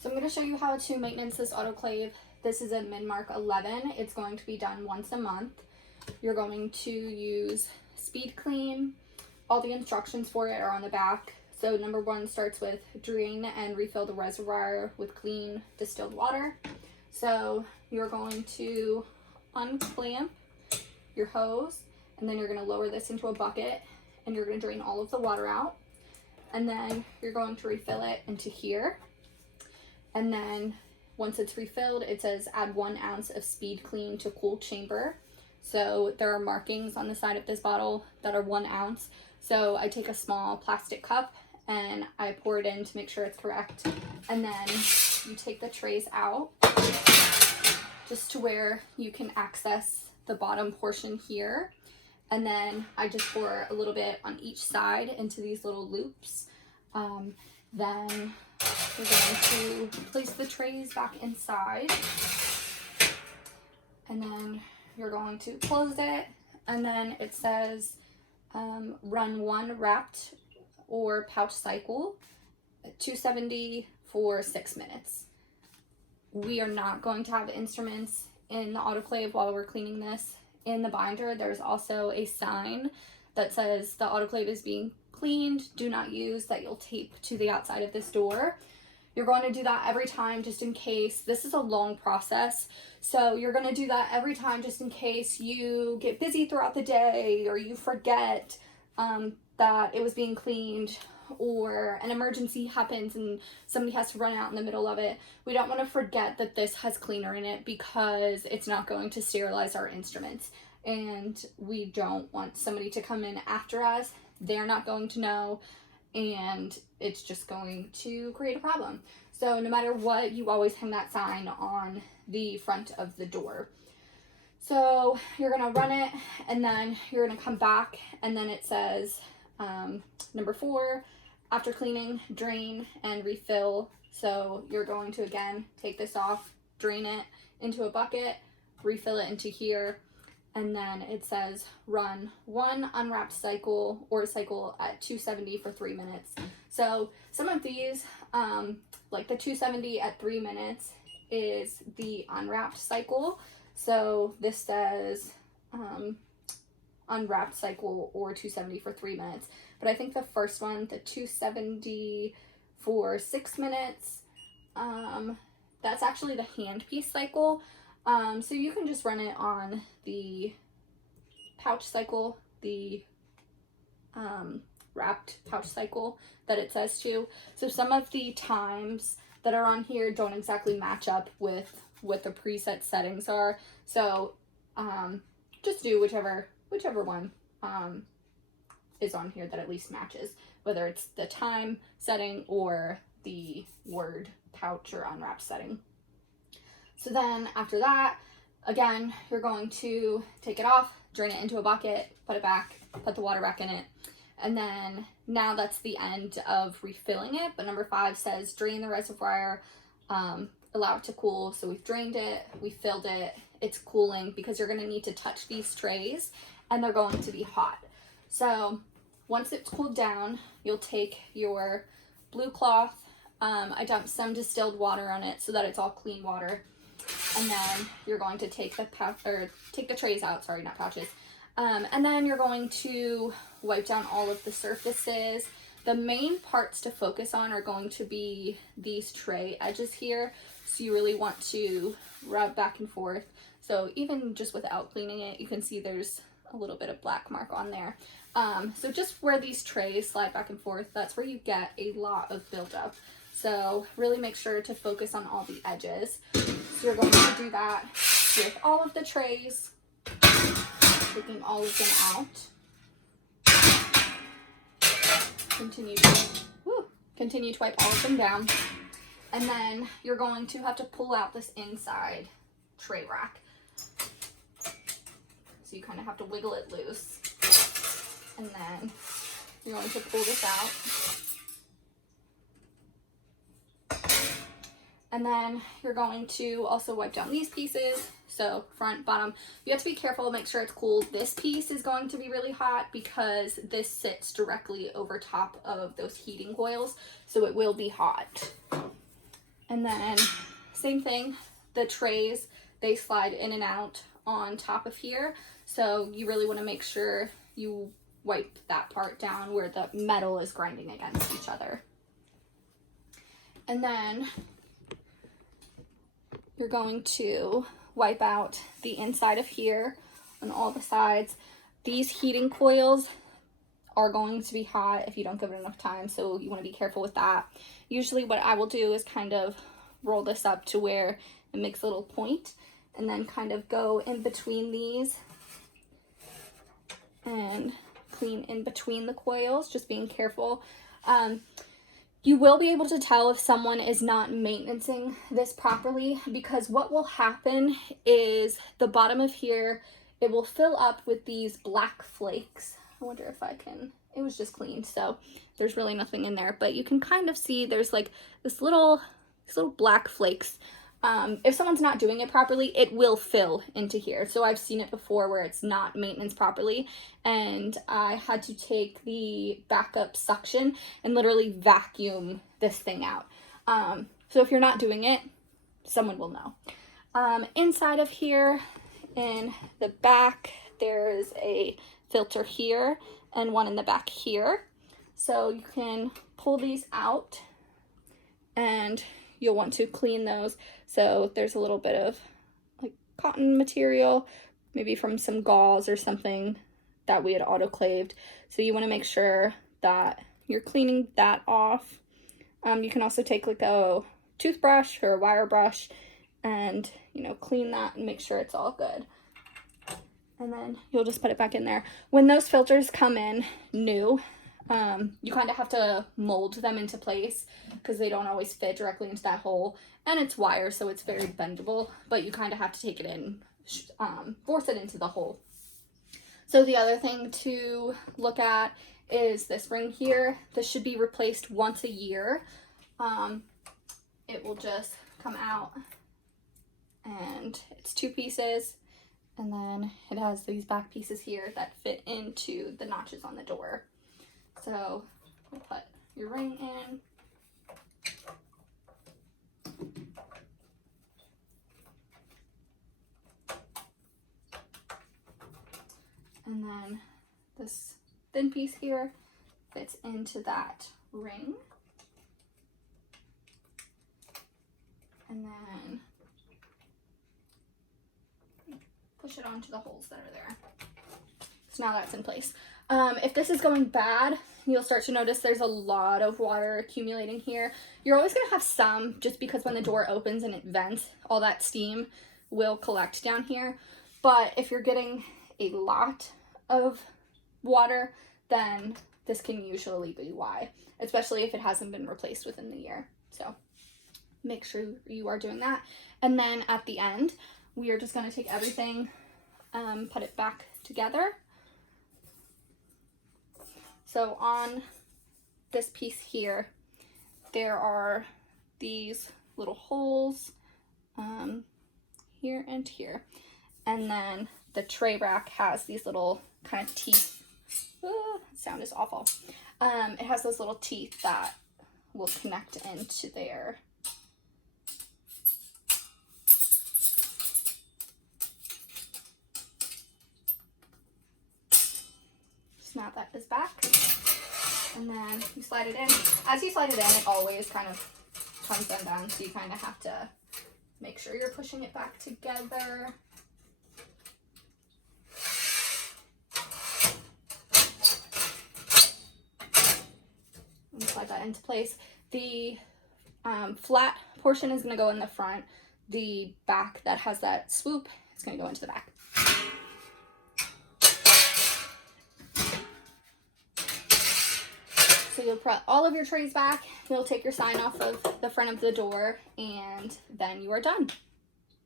So I'm going to show you how to maintenance this autoclave. This is a Midmark 11. It's going to be done once a month. You're going to use speed clean. All the instructions for it are on the back. So number 1 starts with drain and refill the reservoir with clean distilled water. So you're going to unclamp your hose, and then you're going to lower this into a bucket, and you're going to drain all of the water out. And then you're going to refill it into here. And then once it's refilled, it says add 1 ounce of speed clean to cool chamber. So there are markings on the side of this bottle that are 1 ounce. So I take a small plastic cup and I pour it in to make sure it's correct. And then you take the trays out just to where you can access the bottom portion here. And then I just pour a little bit on each side into these little loops. Then we're going to place the trays back inside, and then you're going to close it, and then it says run 1 wrapped or pouch cycle at 270 for 6 minutes. We are not going to have instruments in the autoclave while we're cleaning this. In the binder, there's also a sign that says the autoclave is being cleaned, do not use, that you'll tape to the outside of this door. You're going to do that every time just in case. This is a long process, so you're going to do that every time just in case you get busy throughout the day or you forget that it was being cleaned, or an emergency happens and somebody has to run out in the middle of it. We don't want to forget that this has cleaner in it, because it's not going to sterilize our instruments, and we don't want somebody to come in after us. They're not going to know, and it's just going to create a problem. So no matter what, you always hang that sign on the front of the door. So you're gonna run it, and then you're gonna come back, and then it says number 4, after cleaning, drain and refill. So you're going to, again, take this off, drain it into a bucket, refill it into here, and then it says run 1 unwrapped cycle or cycle at 270 for 3 minutes. So some of these, like the 270 at 3 minutes is the unwrapped cycle. So this says unwrapped cycle or 270 for 3 minutes. But I think the first one, the 270 for 6 minutes, that's actually the handpiece cycle. So you can just run it on the pouch cycle, the wrapped pouch cycle that it says to. So some of the times that are on here don't exactly match up with what the preset settings are. So just do whichever one is on here that at least matches, whether it's the time setting or the word pouch or unwrapped setting. So then after that, again, you're going to take it off, drain it into a bucket, put it back, put the water back in it. And then now that's the end of refilling it. But number 5 says drain the reservoir, allow it to cool. So we've drained it, we filled it, it's cooling, because you're gonna need to touch these trays and they're going to be hot. So once it's cooled down, you'll take your blue cloth. I dumped some distilled water on it so that it's all clean water. And then you're going to take the take the trays out, sorry, not pouches. And then you're going to wipe down all of the surfaces. The main parts to focus on are going to be these tray edges here. So you really want to rub back and forth. So even just without cleaning it, you can see there's a little bit of black mark on there. So just where these trays slide back and forth, that's where you get a lot of buildup. So really make sure to focus on all the edges. So you're going to do that with all of the trays, taking all of them out. Continue to wipe all of them down. And then you're going to have to pull out this inside tray rack. So you kind of have to wiggle it loose. And then you're going to pull this out. And then you're going to also wipe down these pieces. So front, bottom, you have to be careful, make sure it's cool. This piece is going to be really hot because this sits directly over top of those heating coils. So it will be hot. And then same thing, the trays, they slide in and out on top of here. So you really want to make sure you wipe that part down where the metal is grinding against each other. And then you're going to wipe out the inside of here on all the sides. These heating coils are going to be hot if you don't give it enough time, so you want to be careful with that. Usually what I will do is kind of roll this up to where it makes a little point, and then kind of go in between these and clean in between the coils, just being careful. You will be able to tell if someone is not maintaining this properly, because what will happen is the bottom of here, it will fill up with these black flakes. I wonder if I can, it was just cleaned, so there's really nothing in there, but you can kind of see there's like these little black flakes. If someone's not doing it properly, it will fill into here. So I've seen it before where it's not maintained properly, and I had to take the backup suction and literally vacuum this thing out. So if you're not doing it, someone will know. Inside of here, in the back, there's a filter here and one in the back here. So you can pull these out and you'll want to clean those. So there's a little bit of like cotton material, maybe from some gauze or something that we had autoclaved. So you want to make sure that you're cleaning that off. You can also take like a toothbrush or a wire brush and, you know, clean that and make sure it's all good. And then you'll just put it back in there. When those filters come in new, you kind of have to mold them into place because they don't always fit directly into that hole, and it's wire, so it's very bendable, but you kind of have to take it in, force it into the hole. So the other thing to look at is this ring here. This should be replaced once a year. It will just come out, and it's 2 pieces, and then it has these back pieces here that fit into the notches on the door. So we'll put your ring in. And then this thin piece here fits into that ring. And then push it onto the holes that are there. So now that's in place. If this is going bad, you'll start to notice there's a lot of water accumulating here. You're always going to have some, just because when the door opens and it vents, all that steam will collect down here. But if you're getting a lot of water, then this can usually be why, especially if it hasn't been replaced within the year. So make sure you are doing that. And then at the end, we are just going to take everything, put it back together. So on this piece here, there are these little holes here and here. And then the tray rack has these little kind of teeth. Sound is awful. It has those little teeth that will connect into there. Snap that is back, and then you slide it in. As you slide it in, it always kind of comes undone, so you kind of have to make sure you're pushing it back together. And slide that into place. The flat portion is going to go in the front. The back that has that swoop is going to go into the back. So you'll put all of your trays back, you'll take your sign off of the front of the door, and then you are done.